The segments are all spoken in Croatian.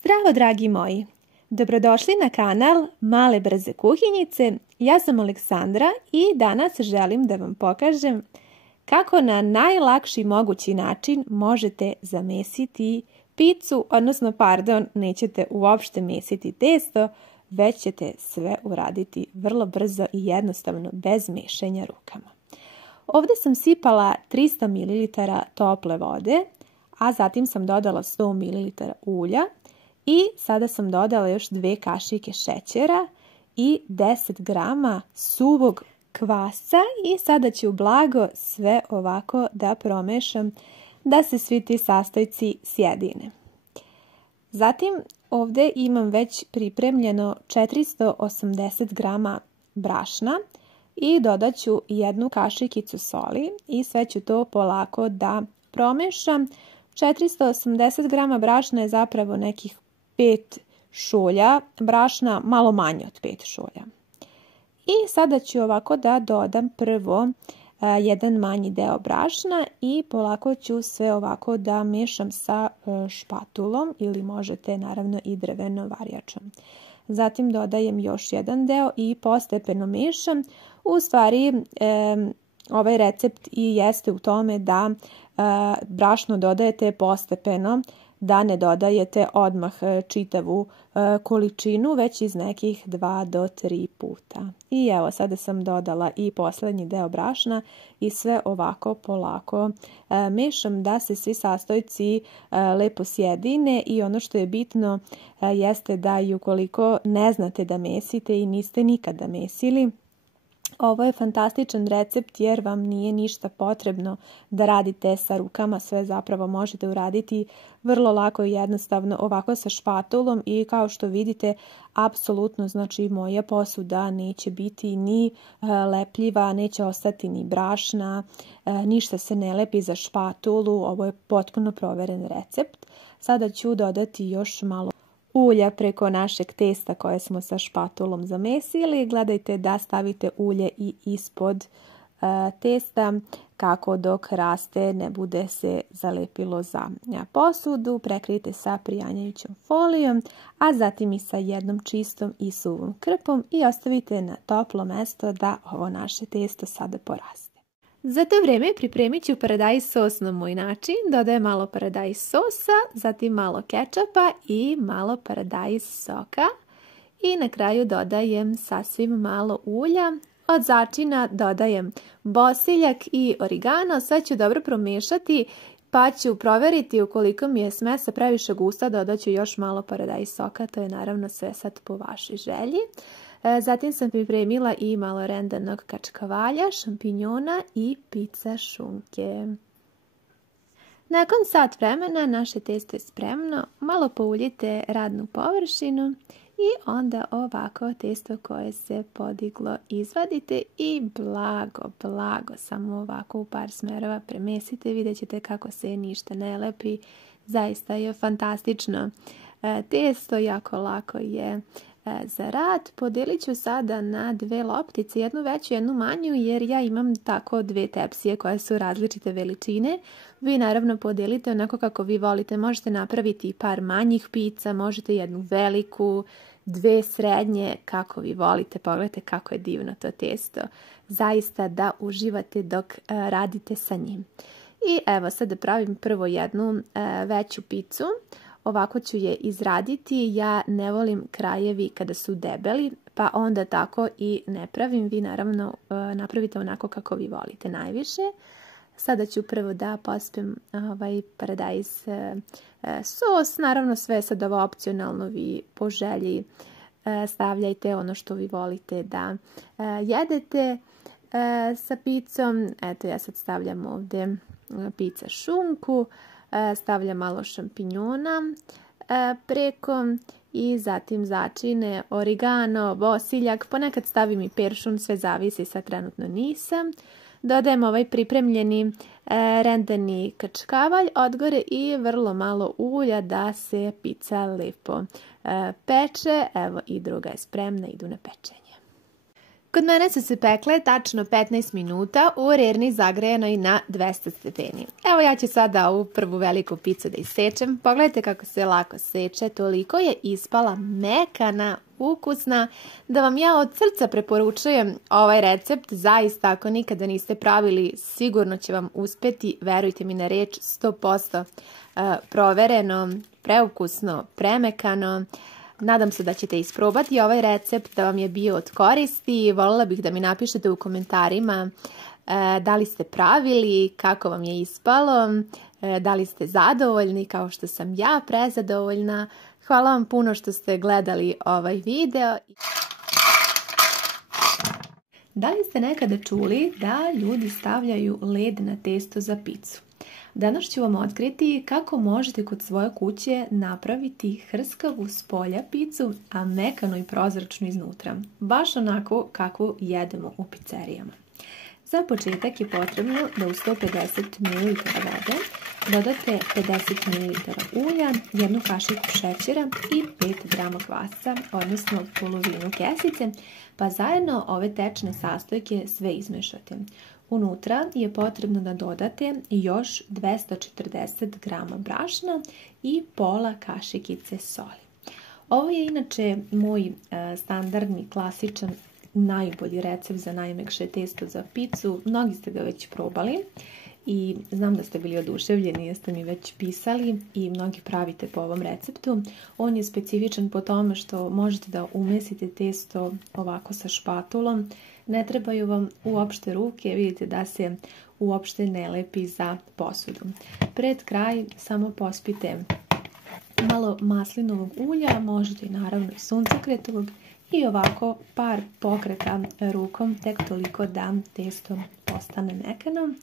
Zdravo dragi moji! Dobrodošli na kanal Male brze kuhinjice. Ja sam Aleksandra i danas želim da vam pokažem kako na najlakši mogući način možete zamesiti picu, nećete uopšte mesiti testo, već ćete sve uraditi vrlo brzo i jednostavno bez mešanja rukama. Ovdje sam sipala 300 ml tople vode, a zatim sam dodala 100 ml ulja i sada sam dodala još 2 kašike šećera i 10 grama suvog kvasca i sada ću blago sve ovako da promešam da se svi ti sastojci sjedine. Zatim ovdje imam već pripremljeno 480 grama brašna i dodat ću 1 kašikicu soli i sve ću to polako da promešam. 480 grama brašna je zapravo nekih 5 šolja brašna, malo manje od 5 šolja. I sada ću ovako da dodam prvo jedan manji deo brašna i polako ću sve ovako da mešam sa špatulom ili možete naravno i drvenom varjačom. Zatim dodajem još jedan deo i postepeno mešam. U stvari ovaj recept i jeste u tome da brašno dodajete postepeno, da ne dodajete odmah čitavu količinu, već iz nekih 2 do 3 puta. I evo, sada sam dodala i posljednji deo brašna i sve ovako polako mešam da se svi sastojci lepo sjedine. I ono što je bitno jeste da i ukoliko ne znate da mesite i niste nikada mesili, ovo je fantastičan recept jer vam nije ništa potrebno da radite sa rukama, sve zapravo možete uraditi vrlo lako i jednostavno ovako sa špatulom i kao što vidite apsolutno znači moja posuda neće biti ni lepljiva, neće ostati ni brašna, ništa se ne lepi za špatulu, ovo je potpuno proveren recept. Sada ću dodati još malo ulja preko našeg testa koje smo sa špatulom zamesili. Gledajte da stavite ulje i ispod testa kako dok raste ne bude se zalepilo za posudu. Prekrijte sa prijanjajućom folijom, a zatim i sa jednom čistom i suvom krpom i ostavite na toplo mesto da ovo naše testo sada poraste. Za to vrijeme pripremit ću paradajz sos na moj način. Dodajem malo paradajz sosa, zatim malo kečapa i malo paradajz soka. I na kraju dodajem sasvim malo ulja. Od začina dodajem bosiljak i origano. Sve ću dobro promiješati pa ću provjeriti ukoliko mi je smesa previše gusta, dodat ću još malo paradajz soka. To je naravno sve sad po vašoj želji. Zatim sam pripremila i malo rendanog kačkavalja, šampinjona i pizza šunke. Nakon sat vremena naše testo je spremno. Malo pouljite radnu površinu i onda ovako testo koje se podiglo izvadite i blago samo ovako u par smerova premesite. Vidjet ćete kako se ništa ne lepi. Zaista je fantastično testo, jako lako je za rad. Podijelit ću sada na 2 loptice, jednu veću, jednu manju, jer ja imam tako 2 tepsije koje su različite veličine. Vi naravno podijelite onako kako vi volite. Možete napraviti par manjih pizza, možete jednu veliku, 2 srednje, kako vi volite. Pogledajte kako je divno to testo. Zaista da uživate dok radite sa njim. I evo sada pravim prvo jednu veću picu. Ovako ću je izraditi, ja ne volim krajevi kada su debeli, pa onda tako i ne pravim. Vi naravno napravite onako kako vi volite najviše. Sada ću prvo da pospem paradajz sos, naravno sve je sad ovo opcionalno, vi po želji stavljajte ono što vi volite da jedete sa picom. Eto, ja sad stavljam ovdje pizza šunku. Stavljam malo šampinjona preko i zatim začine, origano, bosiljak, ponekad stavim i peršun, sve zavisi, sad trenutno nisam. Dodajem ovaj pripremljeni rendani kačkavalj odgore i vrlo malo ulja da se pizza lepo peče. Evo i druga je spremna, idu na pečenje. Kod mene su se pekle tačno 15 minuta u rerni zagrejanoj na 200 stepeni. Evo ja ću sada ovu prvu veliku picu da isečem. Pogledajte kako se lako seče, toliko je ispala mekana, ukusna, da vam ja od srca preporučujem ovaj recept. Zaista, ako nikada niste pravili, sigurno će vam uspeti, verujte mi na reč, 100% provereno, preukusno, premekano. Nadam se da ćete isprobati ovaj recept, da vam je bio od koristi. Voljela bih da mi napišete u komentarima da li ste pravili, kako vam je ispalo, da li ste zadovoljni kao što sam ja prezadovoljna. Hvala vam puno što ste gledali ovaj video. Da li ste nekada čuli da ljudi stavljaju led na testo za picu? Danas ću vam otkriti kako možete kod svoje kuće napraviti hrskavu s polja picu, a mekanu i prozračnu iznutra. Baš onako kako jedemo u pizzerijama. Za početak je potrebno da u 150 ml vode dodate 50 ml ulja, jednu kašiku šećera i 5 g kvasca, odnosno polovinu kesice, pa zajedno ove tečne sastojke sve izmešate. Unutra je potrebno da dodate još 240 g brašna i pola kašikice soli. Ovo je inače moj standardni, klasičan, najbolji recept za najmekše testo za picu. Mnogi ste ga već probali i znam da ste bili oduševljeni, jeste mi već pisali i mnogi pravite po ovom receptu. On je specifičan po tome što možete da umesite testo ovako sa špatulom. Ne trebaju vam uopšte ruke, vidite da se uopšte ne lepi za posudu. Pred kraj samo pospite malo maslinovog ulja, možete i naravno i suncokretovog, i ovako par pokreta rukom, tek toliko da testo postane mekano.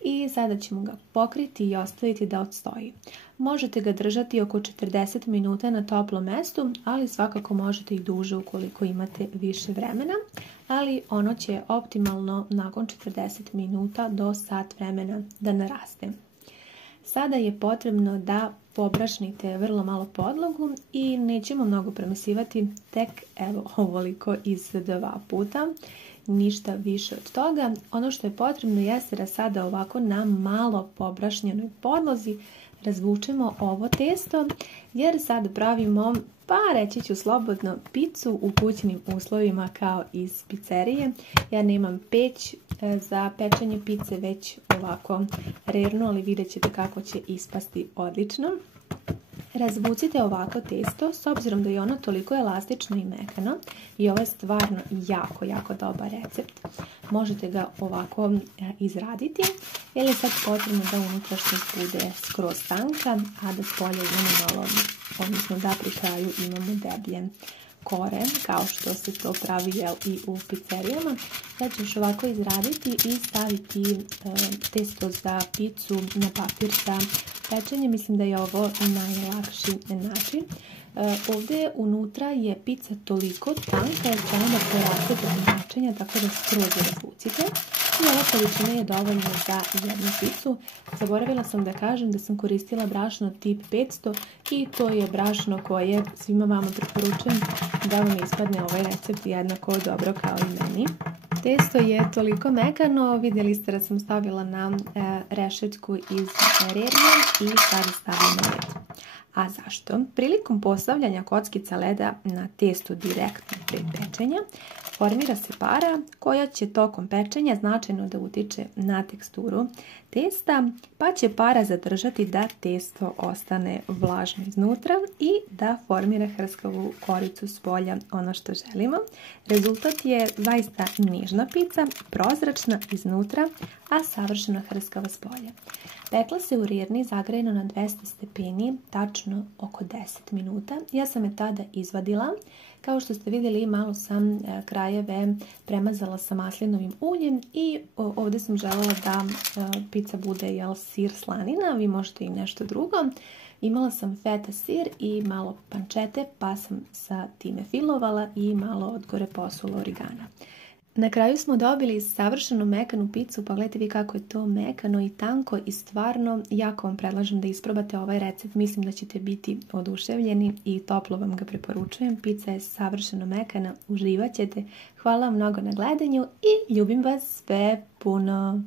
I sada ćemo ga pokriti i ostaviti da odstoji. Možete ga držati oko 40 minuta na toplom mestu, ali svakako možete i duže ukoliko imate više vremena, ali ono će optimalno nakon 40 minuta do sat vremena da naraste. Sada je potrebno da pobrašnite vrlo malo podlogu i nećemo mnogo premesivati, tek evo ovoliko iz 2 puta. Ništa više od toga. Ono što je potrebno jeste da sada ovako na malo pobrašnjenoj podlozi razvučemo ovo testo, jer sad pravimo, pa reći ću slobodno, picu u kućnim uslovima kao iz pizzerije. Ja nemam peć za pečenje pice, već ovako rerno, ali vidjet ćete kako će ispasti odlično. Razvucite ovako testo, s obzirom da je ono toliko elastično i mekano, i ovo je stvarno jako dobar recept. Možete ga ovako izraditi, jer je sad potrebno da unutrašnjost bude skroz tanka, a da s polja imamo malo, odnosno da pri kraju imamo deblje kore, kao što se to pravi i u pizzerijama. Sad ću još ovako izraditi i staviti testo za picu na papir za pečenje. Mislim da je ovo najlakši način. Ovdje unutra je pica toliko tanka da će onda poraste do načinja, tako da skroz razvucite. I ova količina je dovoljna za jednu picu. Zaboravila sam da kažem da sam koristila brašno tip 500 i to je brašno koje svima vama preporučujem da vam ispadne ovaj recept jednako dobro kao i meni. Testo je toliko mekano, vidjeli ste da sam stavila na rešetku iz rernje i sada stavimo led. A zašto? Prilikom postavljanja kockica leda na testu direktno pred pečenja, formira se para koja će tokom pečenja značajno da utiče na teksturu testa, pa će para zadržati da testo ostane vlažno iznutra i da formira hrskavu koricu s polja, ono što želimo. Rezultat je zaista nižna pica, prozračna iznutra, a savršeno hrskava s polja. Pekla se u rerni zagrejano na 200 stepeni, tačno oko 10 minuta. Ja sam je tada izvadila. Kao što ste vidjeli, malo sam krajeve premazala sa maslinovim uljem i ovdje sam željela da pizza bude sir slanina, vi možete i nešto drugo. Imala sam feta sir i malo pančete, pa sam sa time filovala i malo od gore posula origana. Na kraju smo dobili savršeno mekanu picu, pogledajte vi kako je to mekano i tanko i stvarno jako vam predlažem da isprobate ovaj recept. Mislim da ćete biti oduševljeni i toplo vam ga preporučujem. Pica je savršeno mekana, uživat ćete. Hvala vam mnogo na gledanju i ljubim vas sve puno.